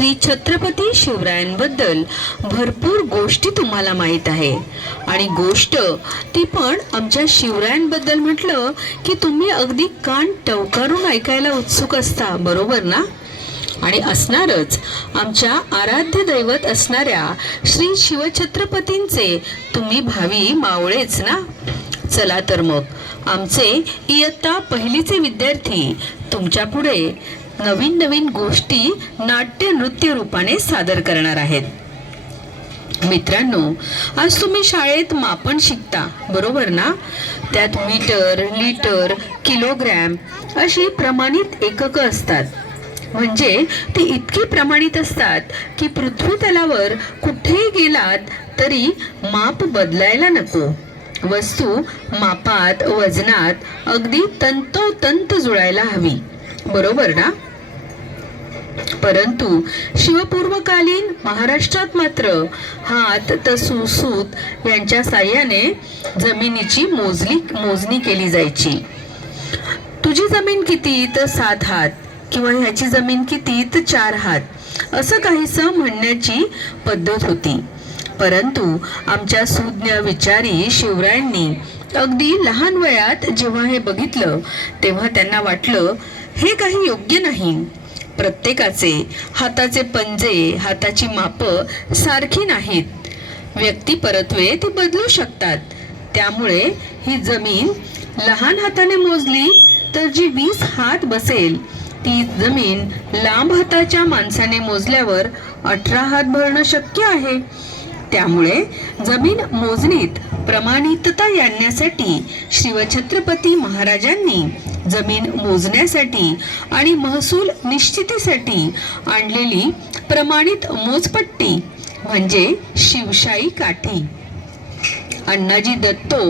श्री छत्रपती शिवरायांबद्दल भरपूर गोष्टी तुम्हाला माहीत आहे आणि गोष्ट ती पण आमच्या शिवरायांबद्दल म्हटलं की तुम्ही अगदी कान टवकारून ऐकायला उत्सुक असता, बरोबर ना? आणि असणारच आमच्या आराध्य दैवत असणाऱ्या श्री शिवछत्रपतींचे तुम्ही भावी मावळेच ना. चला तर मग आमचे इयत्ता पहिलीचे विद्यार्थी तुमच्या पुढे नवीन नवीन गोष्टी नाट्य नृत्य रूपाने सादर करणार आहेत. मित्रांनो, आज तुम्ही शाळेत मापन शिकता, बरोबर ना? त्यात मीटर, लिटर, किलोग्रॅम अशी प्रमाणित एककं असतात. म्हणजे ती इतकी प्रमाणित असतात की पृथ्वी तलावर कुठेही गेलात तरी माप बदलायला नको. वस्तू मापात, वजनात अगदी तंतोतंत जुळायला हवी, बरोबर ना? परंतु शिवपूर्वकालीन महाराष्ट्रात मात्र हात, तसू, सूत यांच्या साह्याने जमिनीची मोजणी केली जायची. तुझी जमीन किती? तर 7 हात, किंवा ह्याची जमीन किती? तर 4 हात, असं काहीसं म्हणण्याची पद्धत होती. परंतु आमच्या सुज्ञ विचारी शिवरायांनी अगदी लहान वयात जेव्हा हे बघितलं तेव्हा त्यांना वाटलं हे काही योग्य नाही. प्रत्येकाचे हाताचे पंजे, हाताची मापं सारखी नाहीत. व्यक्ती परत्वे ती बदलू शकतात. त्यामुळे ही जमीन लहान हाताने मोजली तर जी 20 हात बसेल ती जमीन लांब हाताच्या माणसाने मोजल्यावर 18 हात भरणं शक्य आहे. त्यामुळे जमीन मोजणीत प्रमाणितता आणण्यासाठी शिवछत्रपती महाराजांनी जमीन मोजण्यासाठी आणि महसूल निश्चितीसाठी आणलेली प्रमाणित मोजपट्टी म्हणजे शिवशाही काठी. अण्णाजी दत्तो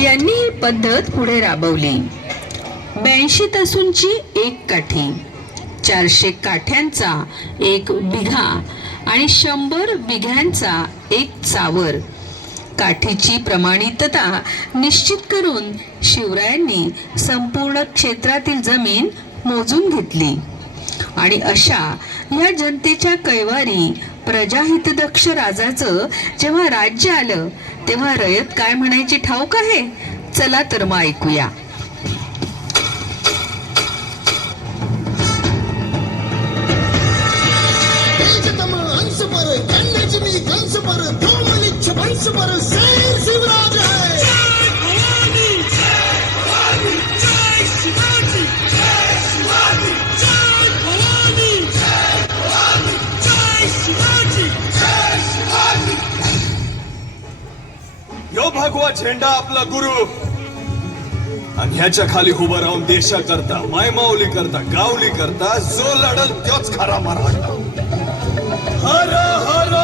यांनी ही पद्धत पुढे राबवली. 82 तसूंची 1 काठी, 400 काठ्यांचा 1 बिघा आणि 100 बिघ्यांचा 1 चावर. काठीची प्रमाणितता निश्चित करून शिवरायांनी संपूर्ण क्षेत्रातील जमीन मोजून घेतली. आणि अशा या जनतेच्या कैवारी प्रजाहितदक्ष राजाचं जेव्हा राज्य आलं तेव्हा रयत काय म्हणायची ठाऊक आहे? चला तर मग ऐकूया. यो भगवा झेंडा आपला गुरु आणि ह्याच्या खाली उभं राहून देशाकरता, मायमाऊली करता, गावली करता जो लढल तोच खरा मराठा. हर हर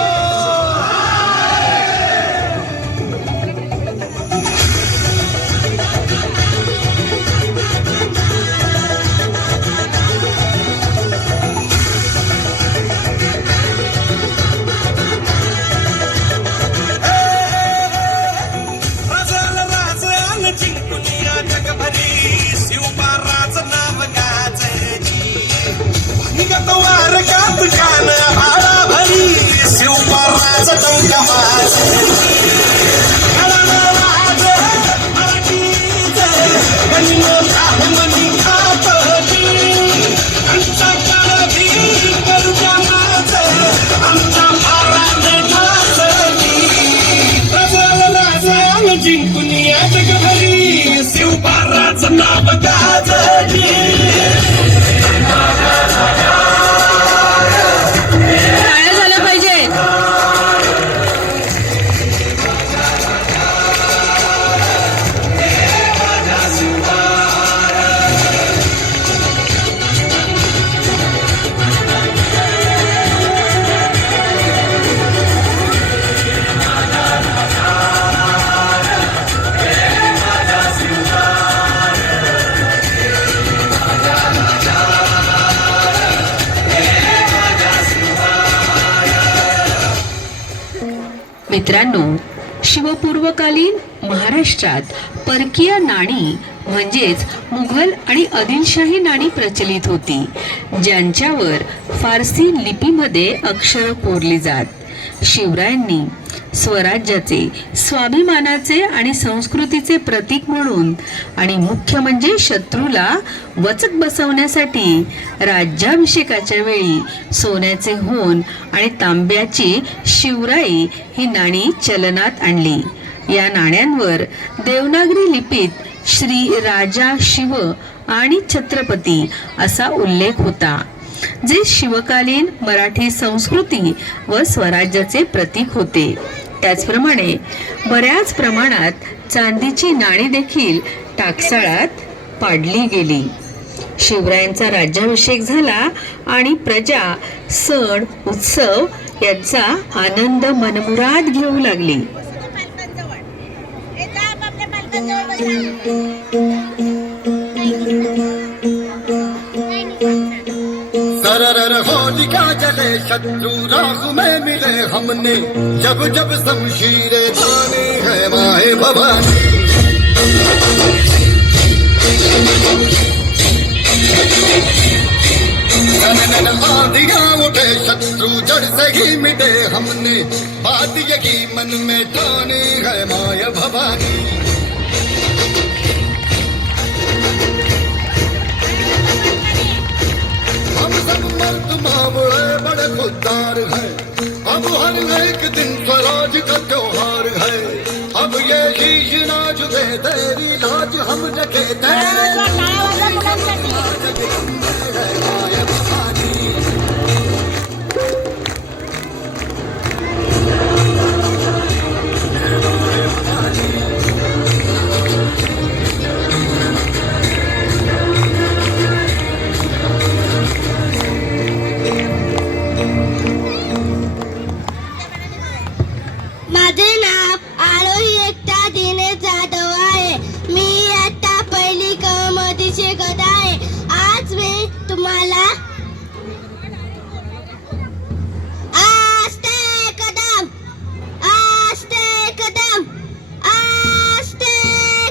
मित्रांनो, शिवपूर्वकालीन महाराष्ट्रात परकीय नाणी म्हणजेच मुघल आणि आदिलशाही नाणी प्रचलित होती, ज्यांच्यावर फारसी लिपीमध्ये अक्षरं कोरली जात. शिवरायांनी स्वराज्याचे, स्वाभिमानाचे आणि संस्कृतीचे प्रतीक म्हणून आणि मुख्य म्हणजे शत्रूला वचक बसवण्यासाठी राज्याभिषेकाच्या वेळी सोन्याचे होन आणि तांब्याची शिवराई ही नाणी चलनात आणली. या नाण्यांवर देवनागरी लिपीत श्री राजा शिव आणि छत्रपती असा उल्लेख होता, जे शिवकालीन मराठी संस्कृती व स्वराज्याचे प्रतीक होते. त्याचप्रमाणे बऱ्याच प्रमाणात चांदीची नाणी देखील टाकसाळात पाडली गेली. शिवरायांचा राज्याभिषेक झाला आणि प्रजा सण उत्सव यांचा आनंद मनमुराद घेऊ लागली. सरर होलिका जले शत्रु राह में मिले हमने, जब जब शमशीरें तानी है माए भवानी. आंधियां उठे शत्रु जड़ से ही मिटे हमने, बात यही मन में ठानी है माया भवानी. हम सब मर्द मामले बड़े खुददार हैं, अब हर एक दिन स्वराज का त्योहार है. अब ये शीश नाच दे तेरी लाज हम रखे तेरे माया भवानी. माझे नाव आरोही एकता दिनेश जाधव आहे. मी आता पहिली कमती शिकत आहे. आज मी तुम्हाला आस्ते कदम आस्ते कदम आस्ते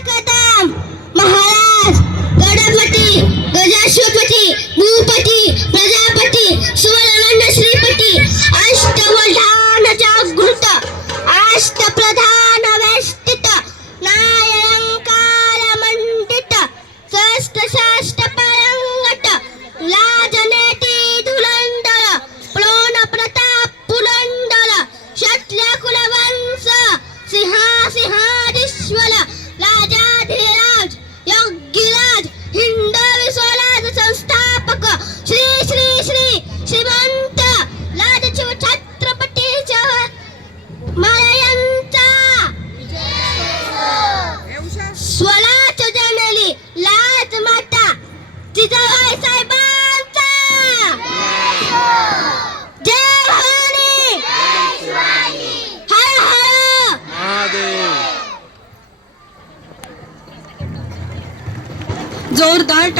कदम महाराज गणपती गजाश्वपती भूपती प्रजापती सुवर्णनंद श्रीपती अष्टवधान जागृत अष्टप्रधान वेष्टित नायंकार मंडित षष्ठ शास्त्र परंगत लाजनेती धुरंधर प्लोन प्रताप पुरंदर क्षत्रिय कुलवंश सिंहासिंहाधीश्वर राजाधिराज योगीराज हिंदवी स्वराज संस्थापक श्री श्री श्री श्रीमंत राजशिव छत्रपती महाराजांचा स्वराज जननी लाज माता जिजाबाई साहेबांचा जय भवानी हर हर जोरदार